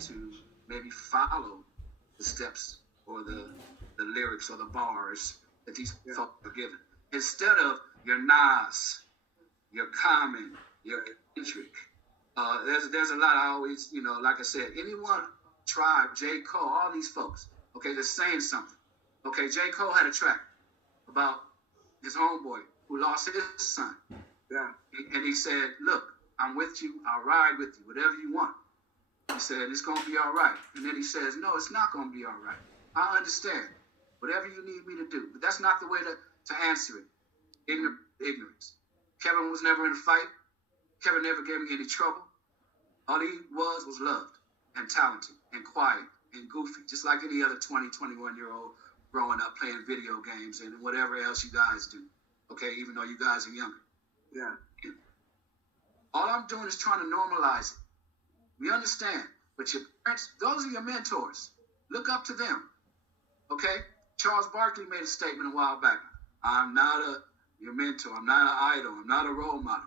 to maybe follow the steps or the lyrics or the bars that these folks are given. Instead of your Nas, your Common, your Kendrick. There's a lot I always, like I said, anyone, Tribe, J. Cole, all these folks, okay, they're saying something. Okay, J. Cole had a track about his homeboy who lost his son. Yeah. And he said, look, I'm with you. I'll ride with you, whatever you want. He said, it's going to be all right. And then he says, no, it's not going to be all right. I understand. Whatever you need me to do. But that's not the way to answer it. Ignorance. Kevin was never in a fight. Kevin never gave me any trouble. All he was loved and talented and quiet and goofy, just like any other 20, 21-year-old growing up playing video games and whatever else you guys do. Okay, even though you guys are younger. Yeah. All I'm doing is trying to normalize it. We understand, but your parents, those are your mentors. Look up to them. Okay? Charles Barkley made a statement a while back. I'm not your mentor. I'm not an idol. I'm not a role model.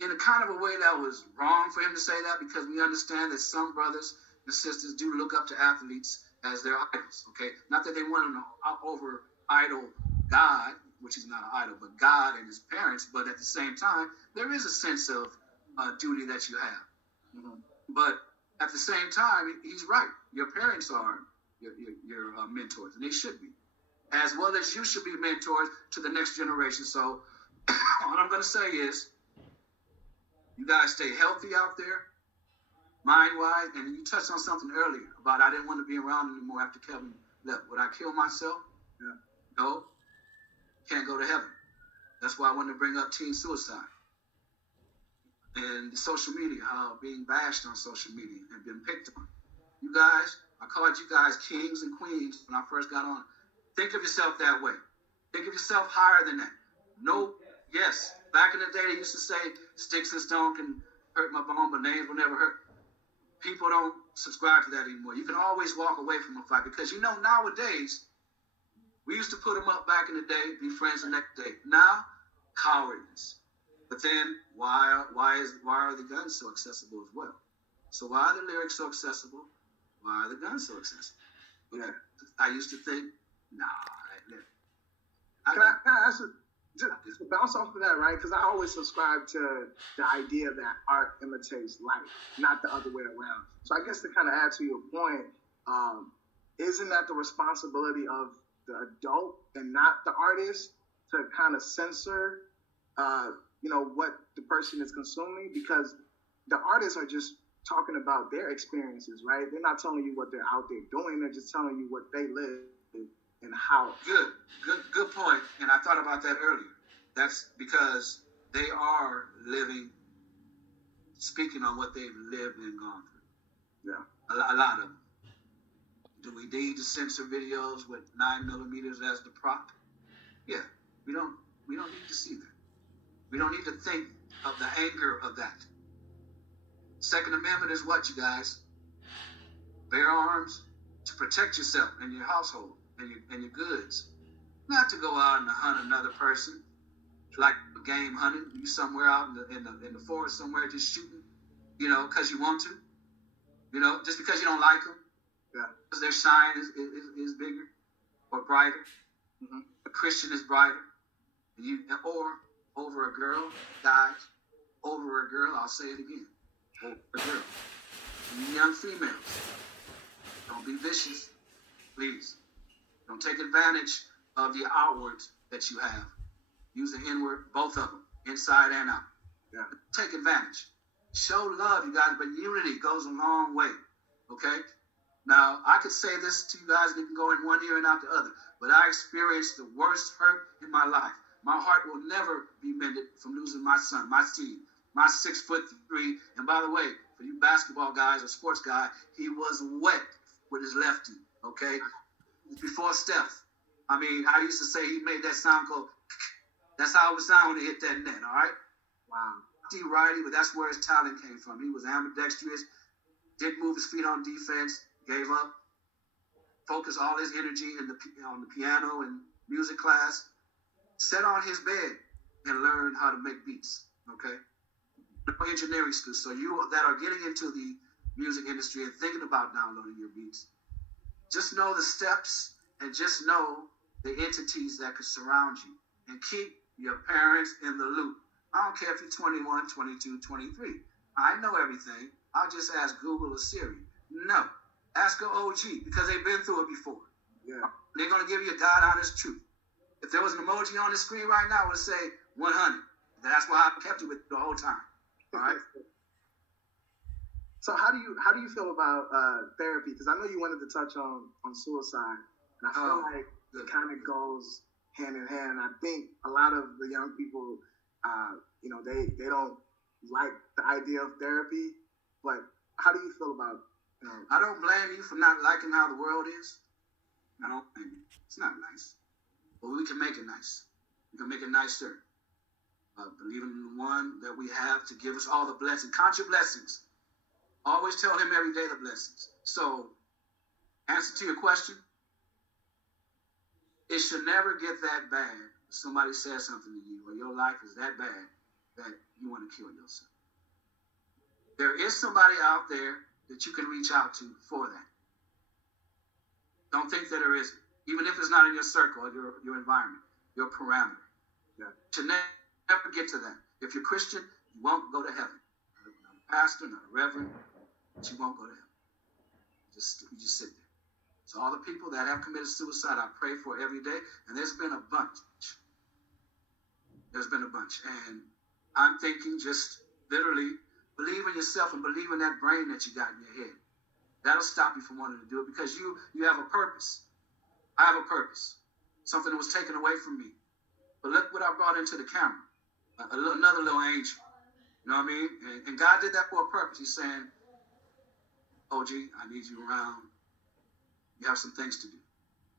In a kind of a way that was wrong for him to say that, because we understand that some brothers and sisters do look up to athletes as their idols. Okay? Not that they want to over idol God, which is not an idol, but God and his parents. But at the same time, there is a sense of duty that you have. Mm-hmm. But at the same time, he's right. Your parents are your mentors, and they should be. As well as you should be mentors to the next generation. So all I'm going to say is, you guys stay healthy out there, mind-wise. And you touched on something earlier about I didn't want to be around anymore after Kevin left. Would I kill myself? Yeah. No. Can't go to heaven. That's why I wanted to bring up teen suicide. And social media, how being bashed on social media and been picked on. You guys, I called you guys kings and queens when I first got on. Think of yourself that way. Think of yourself higher than that. No, yes, back in the day they used to say sticks and stone can hurt my bone, but names will never hurt. People don't subscribe to that anymore. You can always walk away from a fight because nowadays, we used to put them up back in the day, be friends the next day. Now, cowardice. But then, why are the guns so accessible as well? So why are the lyrics so accessible? Why are the guns so accessible? Yeah. I used to think, nah. Can I ask you, just bounce off of that, right? Because I always subscribe to the idea that art imitates life, not the other way around. So I guess to kind of add to your point, isn't that the responsibility of the adult and not the artist to kind of censor what the person is consuming? Because the artists are just talking about their experiences, right? They're not telling you what they're out there doing. They're just telling you what they live and how. Good point. And I thought about that earlier. That's because they are speaking on what they've lived and gone through. Yeah. A lot of them. Do we need to censor videos with 9mm as the prop? Yeah. We don't need to see that. We don't need to think of the anger of that. Second Amendment is what, you guys? Bear arms to protect yourself and your household and your goods. Not to go out and hunt another person, like game hunting. You somewhere out in the forest somewhere just shooting, because you want to. Just because you don't like them. Yeah. Because their shine is bigger or brighter. Mm-hmm. A Christian is brighter. Or over a girl, guys, over a girl, I'll say it again, over a girl. You young females, don't be vicious, please. Don't take advantage of the outwards that you have. Use the inward, both of them, inside and out. Yeah. Take advantage. Show love, you guys, but unity goes a long way, okay? Now, I could say this to you guys, and it can go in one ear and out the other, but I experienced the worst hurt in my life. My heart will never be mended from losing my son, my seed, my 6'3". And by the way, for you basketball guys or sports guys, he was wet with his lefty, okay? Before Steph. I used to say he made that sound go, that's how it would sound when he hit that net, all right? Wow. Righty, but that's where his talent came from. He was ambidextrous, didn't move his feet on defense, gave up, focused all his energy on the piano and music class. Sat on his bed and learned how to make beats, okay? No engineering school. So you that are getting into the music industry and thinking about downloading your beats, just know the steps and just know the entities that could surround you and keep your parents in the loop. I don't care if you're 21, 22, 23. I know everything. I'll just ask Google or Siri. No. Ask an OG because they've been through it before. Yeah. They're going to give you a God honest truth. If there was an emoji on the screen right now, it would say 100. That's why I kept it with the whole time. All right. So how do you feel about therapy? Because I know you wanted to touch on suicide, and I feel like it kind of goes hand in hand. I think a lot of the young people, they don't like the idea of therapy. But how do you feel about? I don't blame you for not liking how the world is. I don't blame you. It's not nice, but we can make it nice. We can make it nicer. Believing in the one that we have to give us all the blessings. Count your blessings. Always tell him every day the blessings. So, answer to your question, it should never get that bad. If somebody says something to you or your life is that bad that you want to kill yourself. There is somebody out there that you can reach out to for that. Don't think that there isn't. Even if it's not in your circle or your environment, your parameter. Yeah. To never get to that. If you're Christian, you won't go to heaven. Not a pastor, not a reverend, but you won't go to heaven. You just sit there. So all the people that have committed suicide, I pray for every day, and there's been a bunch. There's been a bunch. And I'm thinking just literally believe in yourself and believe in that brain that you got in your head. That'll stop you from wanting to do it because you have a purpose. I have a purpose. Something that was taken away from me. But look what I brought into the camera. Another little angel. You know what I mean? And God did that for a purpose. He's saying, OG, I need you around. You have some things to do.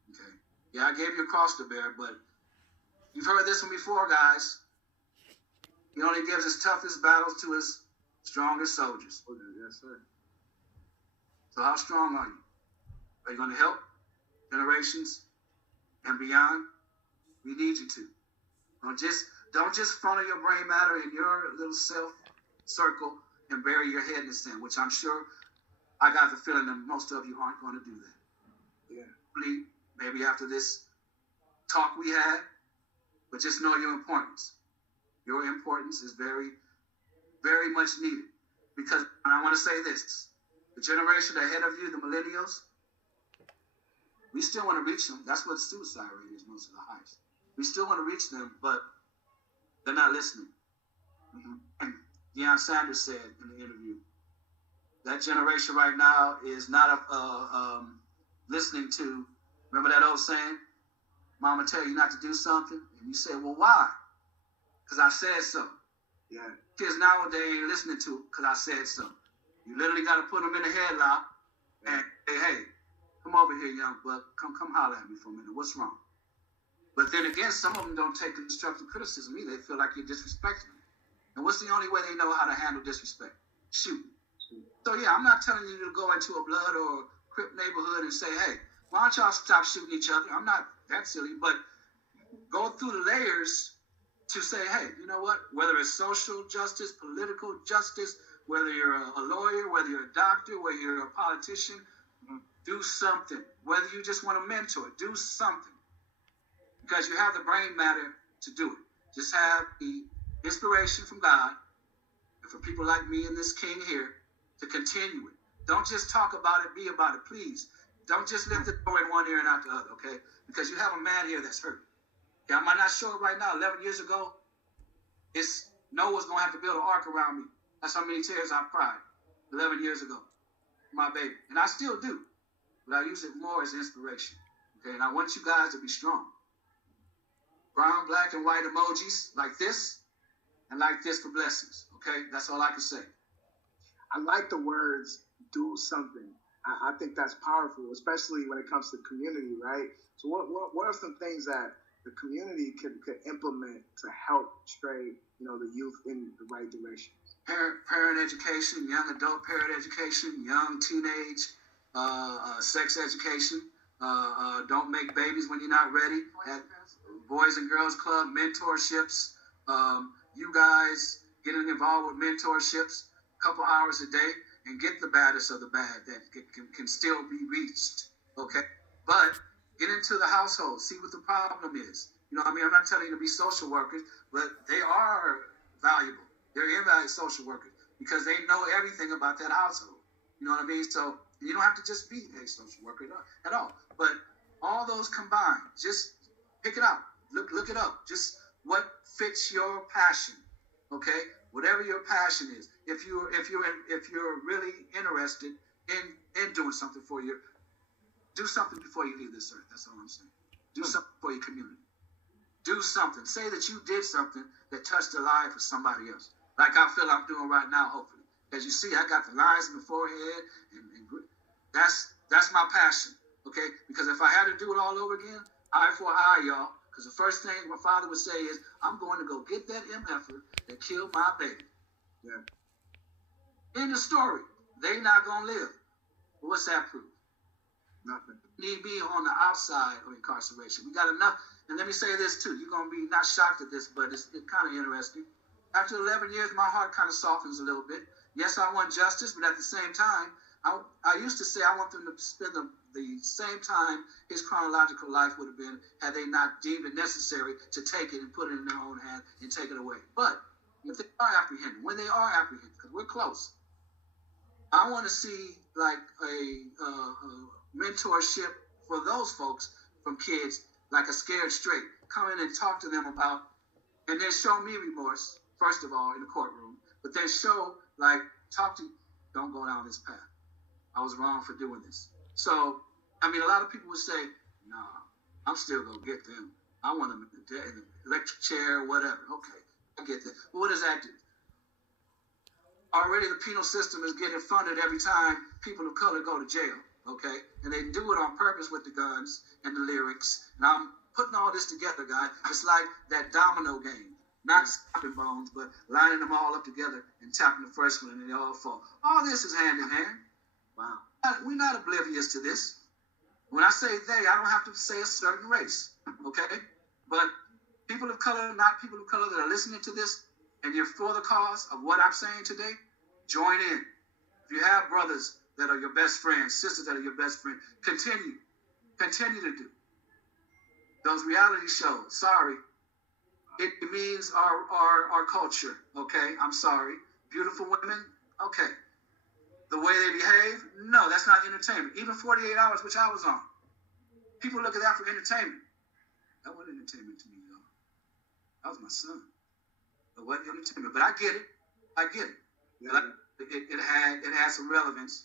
Okay? Yeah, I gave you a cross to bear, but you've heard this one before, guys. He only gives his toughest battles to his strongest soldiers. Yes, sir. So how strong are you? Are you going to help generations and beyond? We need you to. Don't just funnel your brain matter in your little self circle and bury your head in the sand, which I'm sure I got the feeling that most of you aren't going to do that. Yeah. Maybe after this talk we had, but just know your importance. Your importance is very, very much needed. Because I want to say this, the generation ahead of you, the millennials, we still want to reach them. That's what the suicide rate is most of the highest. We still want to reach them, but they're not listening. Mm-hmm. And Deion Sanders said in the interview, that generation right now is not listening to, remember that old saying, Mama tell you not to do something, and you say, well, why? Because I said so. Yeah. Kids nowadays ain't listening to it because I said so. You literally got to put them in a headlock and say, hey, come over here, young buck. Come holler at me for a minute. What's wrong? But then again, some of them don't take constructive criticism either. They feel like you're disrespecting them. And what's the only way they know how to handle disrespect? Shoot. So yeah, I'm not telling you to go into a blood or Crip neighborhood and say, hey, why don't y'all stop shooting each other? I'm not that silly, but go through the layers to say, hey, you know what? Whether it's social justice, political justice, whether you're a lawyer, whether you're a doctor, whether you're a politician, do something. Whether you just want to mentor, do something. Because you have the brain matter to do it. Just have the inspiration from God, and for people like me and this king here, to continue it. Don't just talk about it, be about it, please. Don't just lift the door in one ear and out the other, okay? Because you have a man here that's hurt. Okay, I might not show it right now. 11 years ago, Noah's going to have to build an ark around me. That's how many tears I cried 11 years ago. My baby. And I still do. But I use it more as inspiration. Okay, and I want you guys to be strong. Brown, black, and white emojis like this, and like this for blessings. Okay, that's all I can say. I like the words "do something." I think that's powerful, especially when it comes to community, right? So, what are some things that the community could implement to help stray, the youth in the right direction? Parent education, young adult parent education, young teenage sex education. Don't make babies when you're not ready. Boys and Girls Club, mentorships. You guys getting involved with mentorships, a couple hours a day. and get the baddest of the bad that can still be reached. Okay, but get into the household, see what the problem is. You know what I mean? I'm not telling you to be social workers, but they are valuable. They're invaluable social workers because they know everything about that household. You know what I mean? So you don't have to just be a social worker at all. But all those combined, just pick it out. Look it up. Just what fits your passion. Okay? Whatever your passion is. If you're really interested in doing something for you, do something before you leave this earth. That's all I'm saying. Do something for your community. Do something. Say that you did something that touched the life of somebody else. Like I feel I'm doing right now, hopefully. As you see, I got the lines in the forehead, and that's my passion, okay? Because if I had to do it all over again, eye for eye, y'all. Because the first thing my father would say is, I'm going to go get that MFer that killed my baby. Yeah. End of story. They not going to live. But what's that proof? Nothing. Need be on the outside of incarceration. We got enough. And let me say this too. You're going to be not shocked at this, but it's kind of interesting. After 11 years, my heart kind of softens a little bit. Yes, I want justice, but at the same time, I used to say I want them to spend the same time his chronological life would have been had they not deemed it necessary to take it and put it in their own hand and take it away. But if they are apprehended, when they are apprehended, because we're close, I want to see like a mentorship for those folks from kids, like a Scared Straight, come in and talk to them about, and then show me remorse, first of all, in the courtroom, but then show, like, don't go down this path. I was wrong for doing this. So, I mean, a lot of people would say, nah, I'm still going to get them. I want them in the electric chair or whatever. Okay, I get that. But what does that do? Already the penal system is getting funded every time people of color go to jail, okay? And they do it on purpose with the guns and the lyrics. And I'm putting all this together, guys. It's like that domino game. Not stopping bones, but lining them all up together and tapping the first one and they all fall. All this is hand in hand. Wow. We're not oblivious to this. When I say they, I don't have to say a certain race, okay? But people of color, not people of color that are listening to this, and you're for the cause of what I'm saying today, join in. If you have brothers that are your best friends, sisters that are your best friends, continue to do. Those reality shows, sorry, it means our culture, okay? I'm sorry. Beautiful women, okay. The way they behave, no, that's not entertainment. Even 48 Hours, which I was on. People look at that for entertainment. That wasn't entertainment to me, y'all. That was my son. It wasn't entertainment, but I get it. Yeah. It had some relevance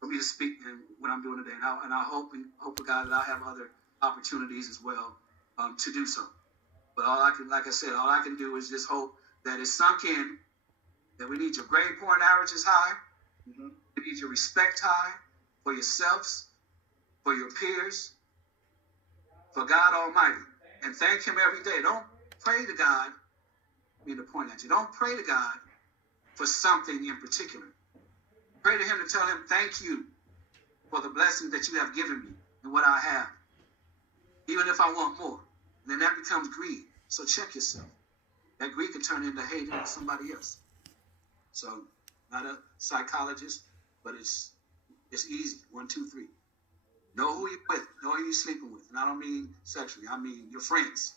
for me to speak in what I'm doing today, and I hope for God that I have other opportunities as well to do so. But all I can do is just hope that it's sunk in that we need your grade point averages high. Mm-hmm. We need your respect high for yourselves, for your peers, for God Almighty, and thank Him every day. Don't pray to God. I mean to point at you. Don't pray to God for something in particular. Pray to Him to tell Him thank you for the blessing that you have given me and what I have, even if I want more. And then that becomes greed. So check yourself. That greed can turn into hate on somebody else. So, not a psychologist, but it's easy. 1, 2, 3. Know who you're with. Know who you're sleeping with. And I don't mean sexually. I mean your friends.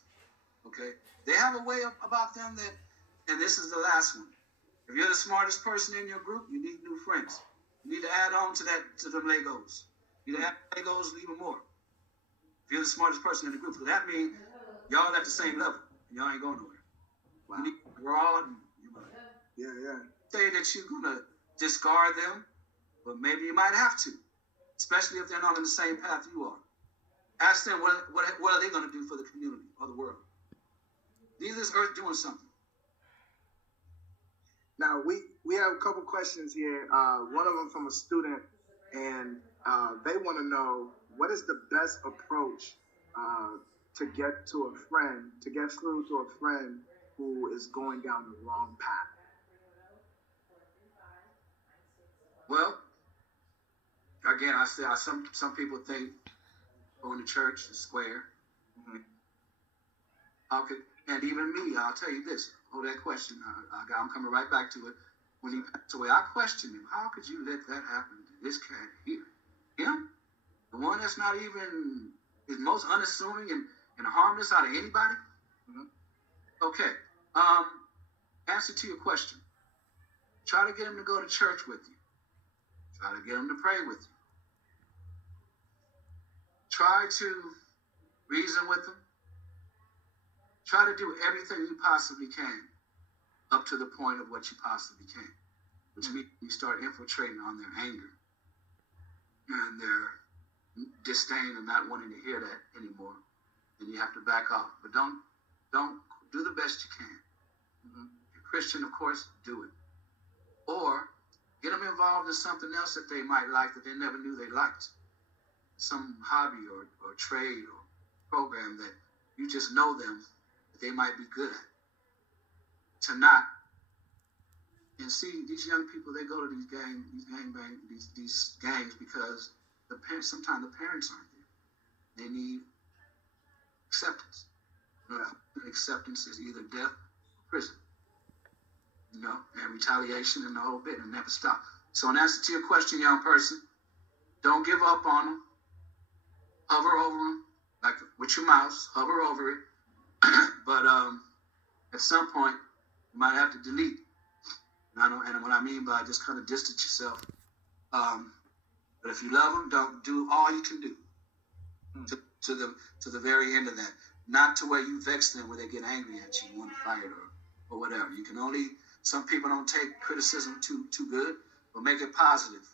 Okay? They have a way about them that, and this is the last one. If you're the smartest person in your group, you need new friends. You need to add on to them Legos. You need to add Legos even more. If you're the smartest person in the group, so that means y'all at the same level. And y'all ain't going nowhere. Wow. You need to broaden your mind. Yeah. Say that you're going to discard them, but maybe you might have to, especially if they're not on the same path you are. Ask them what are they going to do for the community or the world. Leave this earth doing something. Now, we have a couple questions here. One of them from a student, and they want to know what is the best approach to get through to a friend who is going down the wrong path. Well, again, some people think going to church is square. Mm-hmm. And even me, I'll tell you this. That question, I'm coming right back to it. when he passed away, I questioned him. How could you let that happen to this cat here? Him? The one that's not even is most unassuming and harmless out of anybody? Mm-hmm. Okay. Answer to your question. Try to get him to go to church with you. Try to get him to pray with you. Try to reason with him. Try to do everything you possibly can up to the point of what you possibly can, which means you start infiltrating on their anger and their disdain and not wanting to hear that anymore. And you have to back off. But don't do the best you can. Mm-hmm. If you're Christian, of course, do it. Or get them involved in something else that they might like that they never knew they liked. Some hobby or trade or program that you just know them that they might be good at. To not. And see, these young people, they go to these gangs because the parents, sometimes the parents aren't there. They need acceptance. You know, acceptance is either death or prison. You know, and retaliation and the whole bit, and never stop. So in answer to your question, young person, don't give up on them. Hover over them, like with your mouse, hover over it. But at some point, you might have to delete. And what I mean by just kind of distance yourself. But if you love them, don't do all you can do to the very end of that. Not to where you vex them, where they get angry at you, want to fight or whatever. You can only. Some people don't take criticism too good, but make it positive.